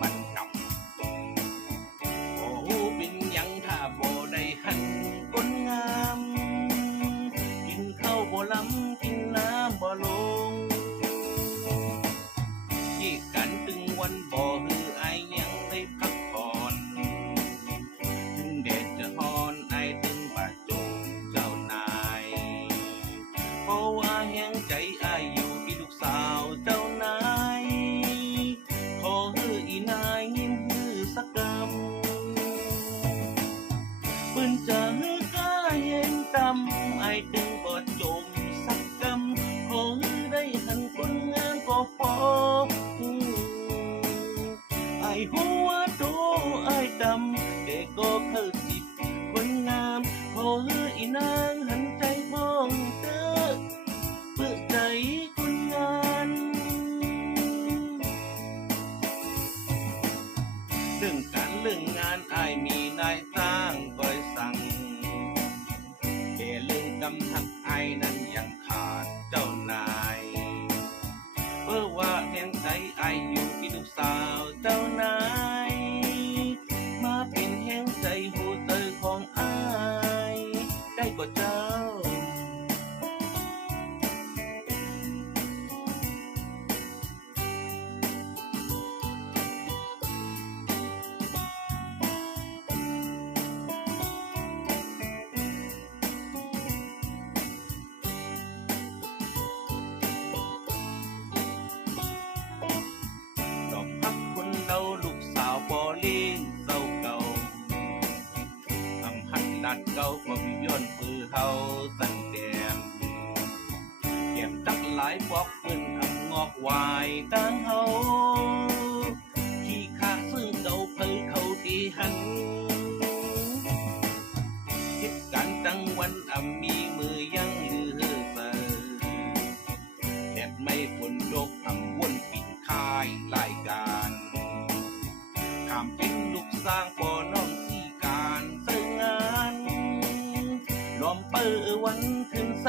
มันกำโอ้เป็นยังถ้าบ่ได้หันก้นงามกินข้าวบ่ล้ำกินน้ำบ่ลงยี่กันตึงวันบ่ฮือไอยังได้พักผ่อนถึงแดดจะฮ้อนไอตึงบาดจงเจ้านายเพราะว่าแห้งใจไออยู่ที่ลูกสาวเจ้านายขอฮืออีนายยิ้มฮือสักกำปืนจะฮือกล้าเย็นตำไอตึงบ่จมสักกำขอฮือได้หันคนงานก็พอไอหัวโตไอดำแต่ก็เข้าจิตคนงามขอฮืออีนางหันใจพ้องเด้อเพื่อใจคนงานเรื่องการเรื่องงานอายมีนายจ้างคอยสั่งแต่เรื่องกำทักอายนั้นยังขาดเจ้านายเพราะว่าแห่งใจอายอยู่ที่ลูกสาวเจ้านายมาเป็นแห่งใจหูเตยของอายได้กว่าเจ้าดอกพักคนเราลูกสาวบ่เลี้ยงเศร้าเก่าทำหันดัดเก่าบ่มีย้อนปือเฮาสั่นแก้มแก้มตักหลายปอกเปิ้นอำงอกวายดังเฮาขี้ขาซึ่งเก่าเพิ่เขาดีหันเหตุการณ์ตั้งวันมีมือยังลือเสอแดดไม่ฝนตกวนปิ่นคายรายการข้ามเป็นลูกสร้างปอ